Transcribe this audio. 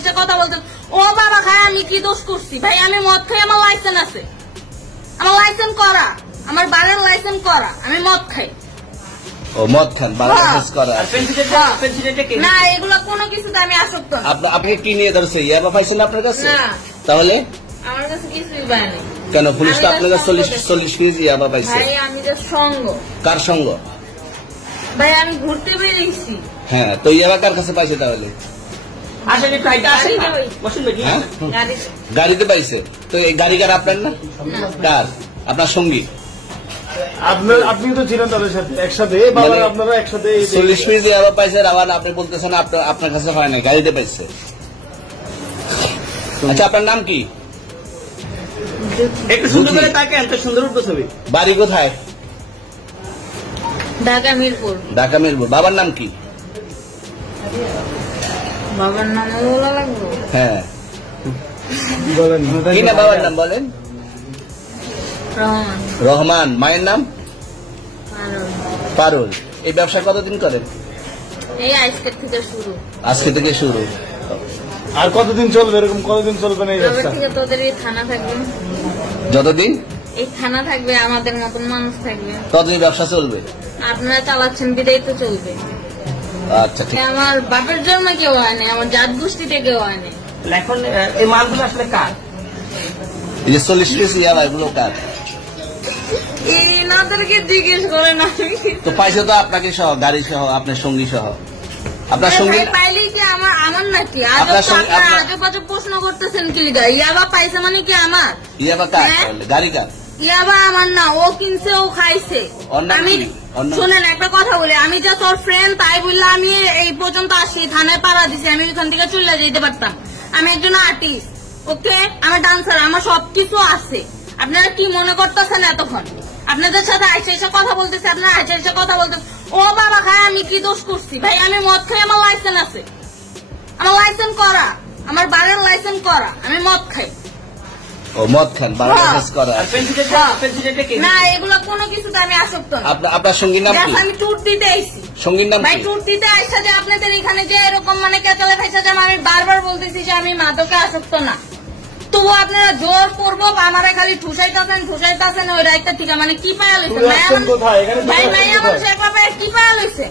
এসে কথা বলতেন। ও বাবা খায়, আমি কি দোষ করছি ভাই? আমি মদ খাই, আমার লাইসেন্স আছে, আমার লাইসেন্স করা, আমার বাড়ির লাইসেন্স করা, আমি মদ খাই। ও মদ খান, বাংলাদেশ করা না, এগুলো কোনো কিছুতে আমি আসক্ত না। আপনি কি নিয়ে ধরছে? ইয়াবা পাইছেন আপনার কাছে? না, তাহলে আমার কাছে কিছুই পায়নি। কেন পুলিশ তো আপনার কাছে 40 কেজি ইয়াবা পাইছে? ভাই আমি যে সঙ্গ। কার সঙ্গ? ভাই আমি ঘুরতে বেরিয়েছি। হ্যাঁ, তো ইয়াবা কার কাছে পাইছে তাহলে? গাড়িতে পাইছে। তো এই গাড়ি কার? আপনার না? কার? আপনার সঙ্গী? আপনি তো ছিলেন তাদের সাথে একসাথে, আপনারা একসাথে 40 কেজি ইয়াবা পাইছে, আবার আপনি বলতেছেন আপনার কাছে হয় না, গাড়িতে পাইছে। আচ্ছা, আপনার নাম কি? একটু সুন্দর করে তাকান, তো সুন্দর উঠবে ছবি। বাড়ি কোথায়? ঢাকা মিরপুর। ঢাকা মিরপুর। বাবার নাম কি? বাবার নাম বলা লাগবে? হ্যাঁ, বলেন কি না বাবার নাম বলেন? রহমান। রহমান। মায়ের নাম? পারুল। এই ব্যবসা কতদিন করেন? এই আজকের থেকে শুরু। আজকে থেকে শুরু। আর কতদিন চলবে? এরকম কতদিন চলবে না এই তবে ব্যবসা? থেকে তোদের এই থানা থাকবে, যতদিন এই থানা থাকবে, আমাদের মতন মানুষ থাকবে, ততদিন ব্যবসা চলবে। আপনারা চালাচ্ছেন বিদায় তো চলবে। আচ্ছা, ঠিক। আমার বাপের জন্য কেউ হয়নি, আমার জাত গোষ্ঠীতে কেউ হয়নি। এখন এই মালগুলো আসলে কার? এই যে 40 কেজি ইয়াবা, এগুলো কার? এনাদেরকে জিজ্ঞেস করেন। তো পাইছে তো আপনাকে সহ, গাড়ি সহ, আপনার সঙ্গী সহ। আপনার সঙ্গী পাইলেই কি আমার নাকি? আপনার সঙ্গে আজব আজব প্রশ্ন করতেছেন কি? ইয়াবা পাইছে মানে কি আমার? ইয়াবা কার? গাড়ি কার? ইয়াবা আমার না, ও কিনছে, ও খাইছে। আমি শোনেন একটা কথা বলি, আমি যে তোর ফ্রেন্ড তাই বললে আমি এই পর্যন্ত আসি, থানায় পাড়া দিছি, আমি ওইখান থেকে চলে যেতে পারতাম। আমি একজন আর্টিস্ট, ওকে, আমি ডান্সার, আমার সবকিছু আছে। আপনারা কি মনে করতেছেন এতক্ষণ? আপনাদের সাথে আইসা এসে কথা বলতেছে, আপনারা আইসা এসে কথা বলতেছেন। ও বাবা খায়, আমি কি দোষ করছি ভাই? আমি মদ খাই, আমার লাইসেন্স আছে, আমার লাইসেন্স করা, আমার বাড়ির লাইসেন্স করা, আমি মদ খাই। ও মদ খান, বাংলাদেশ করা। না, এগুলো কোনো কিছুতে আমি আসক্ত না। আপনার সঙ্গীর নাম কি? আমি ট্যুর দিতে আইছি। সঙ্গীর নাম ভাই কি? ট্যুর দিতে আইসা যে আপনাদের এখানে যে এরকম মানে কেচালে খাইছে, যে আমি বারবার বলতেছি যে আমি মাদকে আসক্ত না, তবু আপনারা জোর করবো আমারে খালি ঠুসাইতেছেন ওই রাইতে থেকে। মানে কি পায়া লইছে? ভাই মাইয়া মানুষ একবার কি পায়া লইছে?